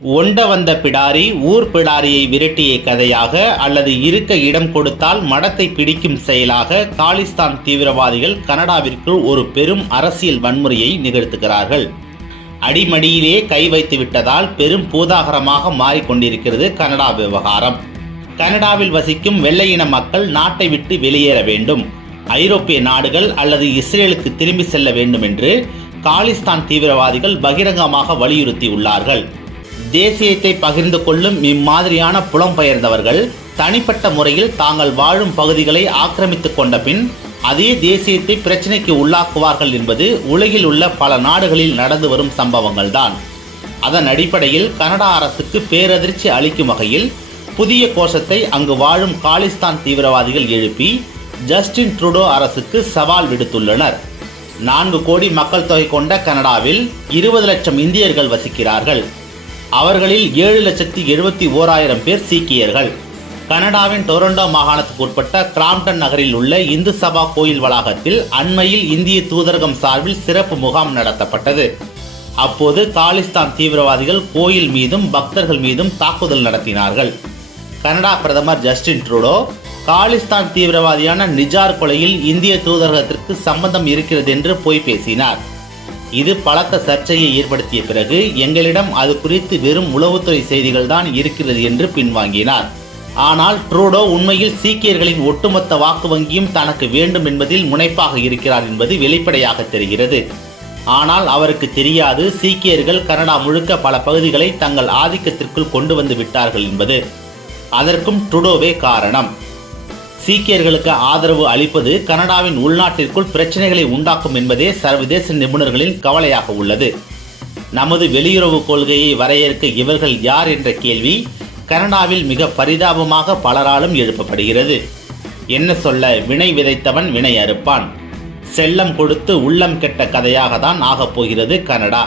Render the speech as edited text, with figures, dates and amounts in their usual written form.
ஒண்ட வந்த பிடாரி ஊர் பிடாரியை விரட்டிய கதையாக அல்லது இருக்க இடம் கொடுத்தால் மடத்தை பிடிக்கும் செயலாக காலிஸ்தான் தீவிரவாதிகள் கனடாவிற்குள் ஒரு பெரும் அரசியல் வன்முறையை நிகழ்த்துகிறார்கள். அடிமடியிலே கை வைத்து விட்டதால் பெரும் பூதாகரமாக மாறிக்கொண்டிருக்கிறது கனடா விவகாரம். கனடாவில் வசிக்கும் வெள்ளையின மக்கள் நாட்டை விட்டு வெளியேற வேண்டும், ஐரோப்பிய நாடுகள் அல்லது இஸ்ரேலுக்கு திரும்பி செல்ல வேண்டும் என்று காலிஸ்தான் தீவிரவாதிகள் பகிரங்கமாக வலியுறுத்தியுள்ளார்கள். தேசியத்தை பகிர்ந்து கொள்ளும் இம்மாதிரியான புலம்பெயர்ந்தவர்கள் தனிப்பட்ட முறையில் தாங்கள் வாழும் பகுதிகளை ஆக்கிரமித்துக் கொண்ட பின் அதே தேசியத்தை பிரச்சினைக்கு உள்ளாக்குவார்கள் என்பது உலகில் உள்ள பல நாடுகளில் நடந்து வரும் சம்பவங்கள் தான். அதன் அடிப்படையில் கனடா அரசுக்கு பேரதிர்ச்சி அளிக்கும் வகையில் புதிய கோஷத்தை அங்கு வாழும் காலிஸ்தான் தீவிரவாதிகள் எழுப்பி ஜஸ்டின் ட்ரூடோ அரசுக்கு சவால் விடுத்துள்ளனர். 4 கோடி மக்கள் தொகை கொண்ட கனடாவில் 20 லட்சம் இந்தியர்கள் வசிக்கிறார்கள். அவர்களில் 7,71,000 பேர் சீக்கியர்கள். கனடாவின் டொரண்டோ மாகாணத்துக்கு உட்பட்ட கிராம்டன் நகரில் உள்ள இந்து சபா கோயில் வளாகத்தில் அண்மையில் இந்திய தூதரகம் சார்பில் சிறப்பு முகாம் நடத்தப்பட்டது. அப்போது காலிஸ்தான் தீவிரவாதிகள் கோயில் மீதும் பக்தர்கள் மீதும் தாக்குதல் நடத்தினார்கள். கனடா பிரதமர் ஜஸ்டின் ட்ரூடோ காலிஸ்தான் தீவிரவாதியான நிஜார் கொலையில் இந்திய தூதரகத்திற்கு சம்பந்தம் இருக்கிறது என்று பொய் பேசினார். இது பலத்த சர்ச்சையை ஏற்படுத்திய பிறகு எங்களிடம் அது குறித்து வெறும் உளவுத்துறை செய்திகள் தான் இருக்கிறது என்று பின்வாங்கினார். ஆனால் ட்ரூடோ உண்மையில் சீக்கியர்களின் ஒட்டுமொத்த வாக்கு வங்கியும் தனக்கு வேண்டும் என்பதில் முனைப்பாக இருக்கிறார் என்பது வெளிப்படையாக தெரிகிறது. ஆனால் அவருக்கு தெரியாது சீக்கியர்கள் கனடா முழுக்க பல பகுதிகளை தங்கள் ஆதிக்கத்திற்குள் கொண்டு வந்து விட்டார்கள் என்பது. அதற்கும் ட்ரூடோவே காரணம். சீக்கியர்களுக்கு ஆதரவு அளிப்பது கனடாவின் உள்நாட்டிற்குள் பிரச்சனைகளை உண்டாக்கும் என்பதே சர்வதேச நிபுணர்களின் கவலையாக உள்ளது. நமது வெளியுறவு கொள்கையை வரையறுக்க இவர்கள் யார் என்ற கேள்வி கனடாவில் மிக பரிதாபமாக பலராலும் எழுப்பப்படுகிறது. என்ன சொல்ல, வினை விதைத்தவன் வினை அறுப்பான். செல்லம் கொடுத்து உள்ளம் கெட்ட கதையாக தான் ஆகப்போகிறது கனடா.